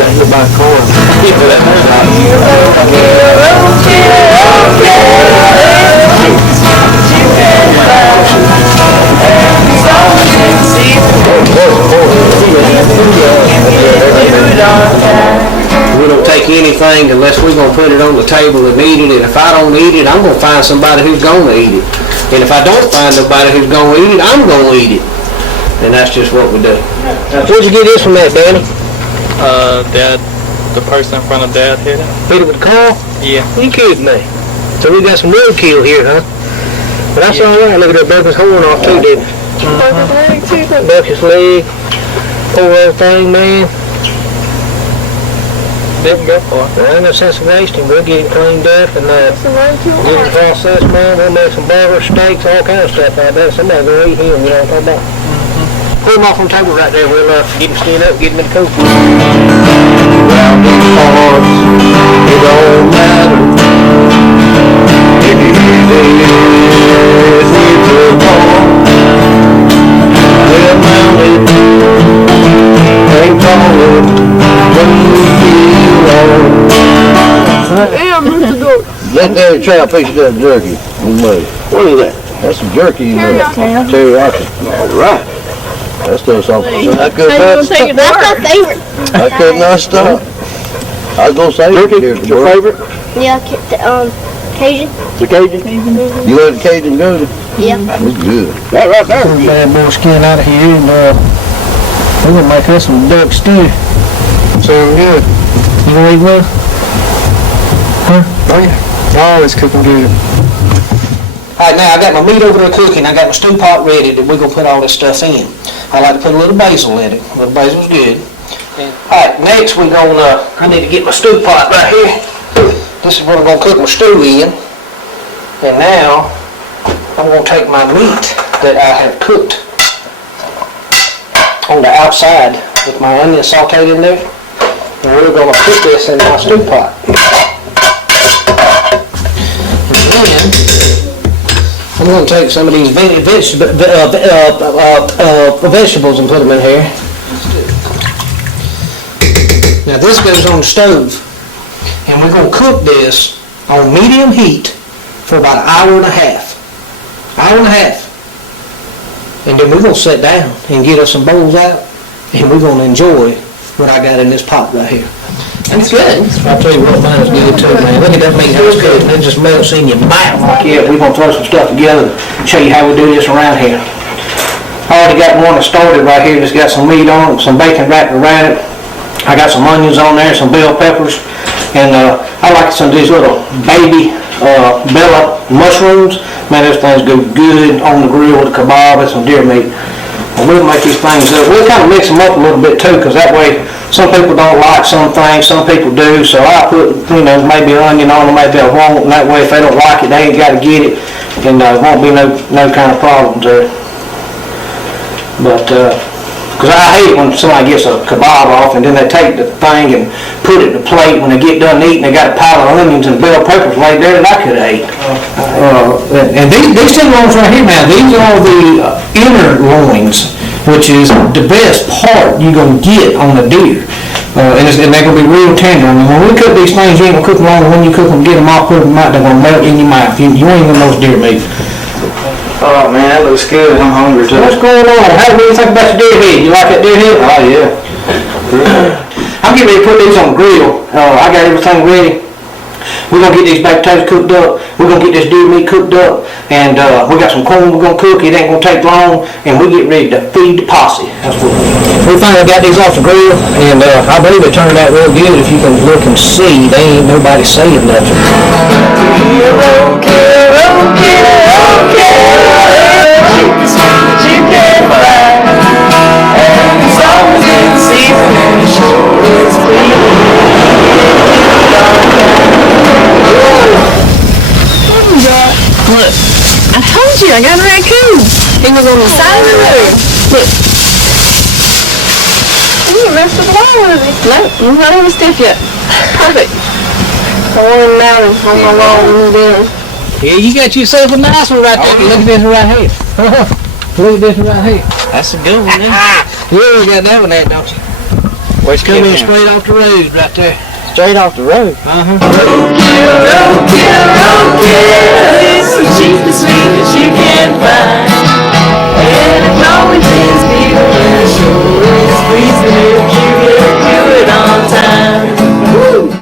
got hit by a car. We don't take anything unless we're going to put it on the table and eat it. And if I don't eat it, I'm going to find somebody who's going to eat it. And if I don't find nobody who's going to eat it, I'm going to eat it. And that's just what we do. Where'd you get this from at, Danny? Dad, the person in front of Dad hit it. Hit it with the car? Yeah. You kidding me? So we got some roadkill here, huh? But that's all right. Look at that, broke his horn off too, didn't it? Broke his leg too. Broke his leg. Poor old thing, man. Didn't go far. I ain't no sense of wasting. We'll get it cleaned up and get it processed, man. We'll make some burgers, steaks, all kind of stuff out there. Somebody's gonna eat him, you know what I'm talking about? Put him off on the table right there. We'll get him skinned up, get him in the coat. Round these parts, it don't matter. If you hear this, it's a call. Well mounted, ain't calling, when you feel old. Let Daddy try a piece of that jerky. What is that? That's some jerky in there. Teriyaki. All right. That's still something. I could not stop. That's my favorite. I could not stop. I was gonna say jerky. Your favorite? Yeah, Cajun. The Cajun? You let the Cajun go? Yeah. It's good. That right there. Put the bad boy skin out of here and we're gonna make us some duck stew. Sound good. You gonna eat one? Huh? Oh yeah. Always cooking good. Alright, now I got my meat over there cooking. I got my stew pot ready that we're going to put all this stuff in. I like to put a little basil in it. A little basil's good. Alright, next we're going to, I need to get my stew pot right here. This is what I'm going to cook my stew in. And now, I'm going to take my meat that I have cooked on the outside with my onion sauteed in there. And we're going to put this in my stew pot. And then, I'm going to take some of these vegetables and put them in here. Now this goes on the stove, and we're going to cook this on medium heat for about an hour and a half. Hour and a half. And then we're going to sit down and get us some bowls out, and we're going to enjoy what I got in this pot right here. That's good. I'll tell you what, mine's good too, man. Look at that meat, how it's good. It just melts in your mouth. Yeah, we're going to throw some stuff together and show you how we do this around here. I already got one that started right here. It's got some meat on it, some bacon wrapped around it. I got some onions on there, some bell peppers. And I like some of these little baby bella mushrooms. Man, those things go good on the grill with a kebab and some deer meat. And we'll make these things up. We'll kind of mix them up a little bit too, because that way some people don't like some things, some people do. So I put, maybe an onion on them, maybe I won't. And that way if they don't like it, they ain't got to get it. And there won't be no kind of problems there. But, because I hate when somebody gets a kebab off and then they take the thing and put it in the plate. When they get done eating, they got a pile of onions and bell peppers laid there that I could have ate. And these two loins right here now, these are the inner loins, which is the best part you're going to get on a deer. And they're going to be real tender. I mean, when we cook these things, you ain't going to cook them long. When you cook them, get them all, put them out, they're going to melt in your mouth. You ain't going to know it's deer meat. Oh man, that looks good. I'm hungry too. What's going on? How do you think about your deer head? You like that deer head? Oh yeah. I'm getting ready to put these on the grill. I got everything ready. We're going to get these baked potatoes cooked up. We're going to get this deer meat cooked up. And we got some corn we're going to cook. It ain't going to take long. And we get ready to feed the posse. That's what we finally got these off the grill. And I believe it turned out real good. If you can look and see, they ain't nobody saying nothing. You can fly, and as long as it's safe and sure it's clean. Look, I told you I got a raccoon. He was on the side of the road. Look. He didn't mess with the wall, was he? No, he's not even stiff yet. Perfect. I want him out on my wall and then. Yeah, you got yourself a nice one right there. Look at this right here. Look at this right here. That's a good one, Yeah, you got that one there, don't you? Where's Come in Kid straight off the road right there. Straight off the road. Uh-huh. Roadkill, roadkill, it's the cheapest meat that you can find.